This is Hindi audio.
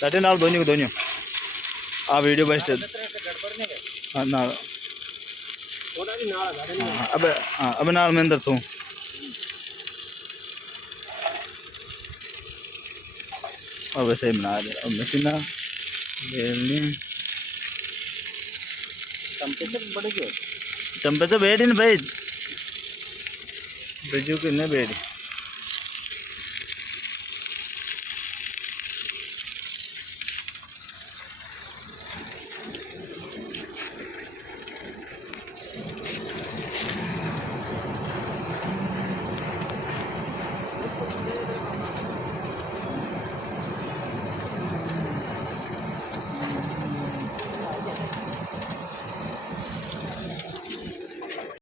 तटे नाल दोन्ही को दोन्ही आ वीडियो बेस्ट हां नाल अब नाल में अंदर तू अब वैसे ही बना दे अब मशीन टेम्परेचर बैठ ही नहीं भाई बिजू की नहीं बैठ